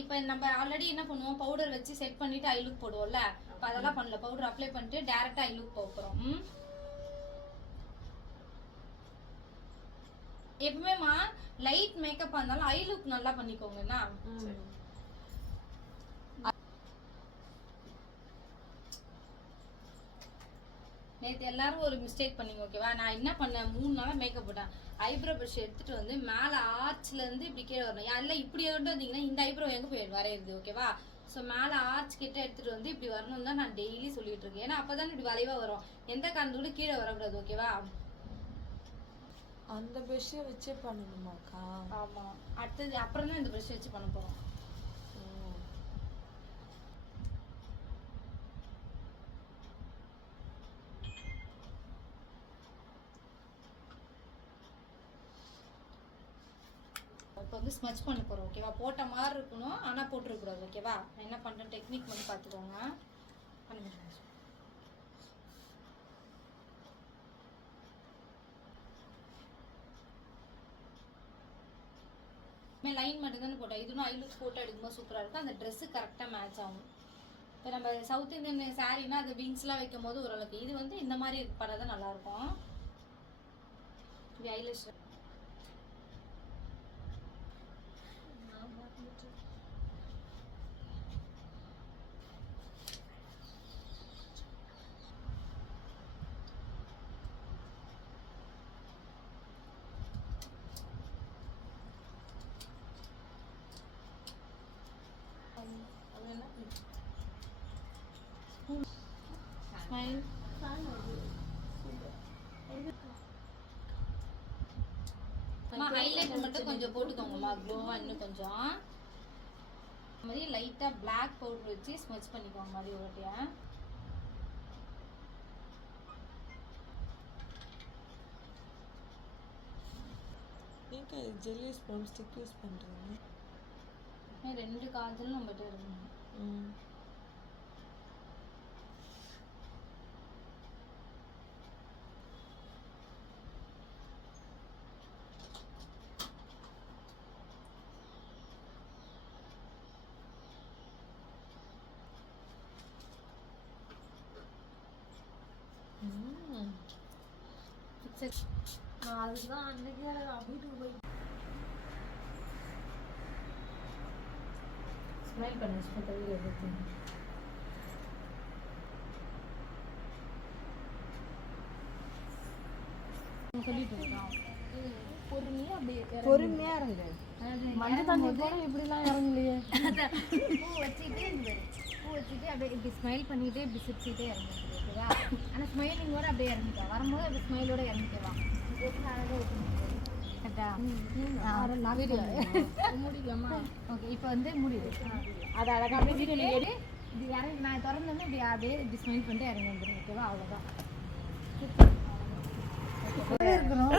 இப்போ நம்ம ஆல்ரெடி என்ன பண்ணுவோம், பவுடர் வச்சு செட் பண்ணிட்டு ஐ லுக் போடுவோம்ல. இப்போ அதெல்லாம் பண்ணல, பவுடர் அப்ளை பண்ணிட்டு டைரக்டா ஐ லுக் போகிறோம். எப்பவுமேமா லைட் மேக்கப் இருந்தாலும் ஐ லுக் நல்லா பண்ணிக்கோங்கண்ணா. நேற்று எல்லாரும் ஒரு மிஸ்டேக் பண்ணீங்க ஓகேவா. நான் என்ன பண்ணேன், 3 நாளாக மேக்கப் போட்டேன். ஐப்ரோ ப்ரஷ் எடுத்துட்டு வந்து மேலே ஆர்ச்லேருந்து இப்படி கீழே வரணும். எல்லாம் இப்படி கொண்டு வந்தீங்கன்னா இந்த ஐப்ரோ எங்கே போய் வரையுது ஓகேவா. ஸோ மேலே ஆர்ச் கிட்ட எடுத்துகிட்டு வந்து இப்படி வரணும் தான் நான் டெய்லி சொல்லிட்டு இருக்கேன். ஏன்னா அப்போ தான் இப்படி வளைவாக வரும். எந்த காரணத்தோட கீழே வரக்கூடாது ஓகேவா. அந்த ப்ரஷ்ஷை வச்சே பண்ணணுமாக்கா? ஆமாம், அடுத்தது அப்புறம் தான் இந்த ப்ரஷ் வச்சு பண்ண போகிறோம். இப்போ வந்து ஸ்மச் பண்ண போகிறோம் ஓகேவா. போட்ட மாதிரி இருக்கணும், ஆனால் போட்டுருக்கூடாது ஓகேவா. நான் என்ன பண்ணுறேன் டெக்னிக் வந்து பார்த்துக்கோங்க. லைன் மட்டும் தானே போட்டேன். இதுவும் ஐ லுக் போட்டோ எடுக்கும்போது சூப்பராக இருக்கும். அந்த ட்ரெஸ்ஸு கரெக்டாக மேட்ச் ஆகும். இப்போ நம்ம சவுத் இந்தியன் சாரீனா அது விங்ஸ்லாம் வைக்கும் போது ஓரளவுக்கு, இது வந்து இந்த மாதிரி பண்ணால் தான் நல்லாயிருக்கும். இப்படி ஐலஷ் ஹைலைட் மட்டும் கொஞ்சம் போட்டுக்கோங்கம்மா, க்ளோவா இன்னும் கொஞ்சம். மாதிரி லைட்டா பிளாக் பவுடர் வச்சு ஸ்மச் பண்ணிக்கோங்க மாதிரி ஒருட்டியா. நீங்க ஜெல் யூஸ் பண்ணி ஸ்டிக் யூஸ் பண்றீங்க? 2 காஜலும் நம்மகிட்ட இருக்கு. அதுதான் அன்னைக்கு வீட்டுக்கு போய் ஸ்மைல் பண்ணு. சொல்லிட்டு பொறுமையா இருங்க. மஞ்சள் தண்ணி கூட இப்படிலாம் இறங்கலையே. பூ வச்சுட்டு அப்படியே இப்படி ஸ்மைல் பண்ணிட்டு இப்படி சிரிச்சுட்டே இறங்கிட்டு ஓகேவா. ஆனால் ஸ்மைலிங்கோட அப்படியே இறங்கிட்டா வரும்போது அப்படி ஸ்மைலோட இறங்கிட்டேவா. ஓகே, இப்போ வந்து முடியுது. அதை அழகாக அப்படியே வீடியோ எடுத்து இப்படி இறங்கி நான் திறந்தோன்னே இப்படி அப்படியே இப்படி ஸ்மைல் பண்ணிட்டு இறங்கி வந்துடும் ஓகேவா. அவ்வளோதான் இருக்கிறோம்.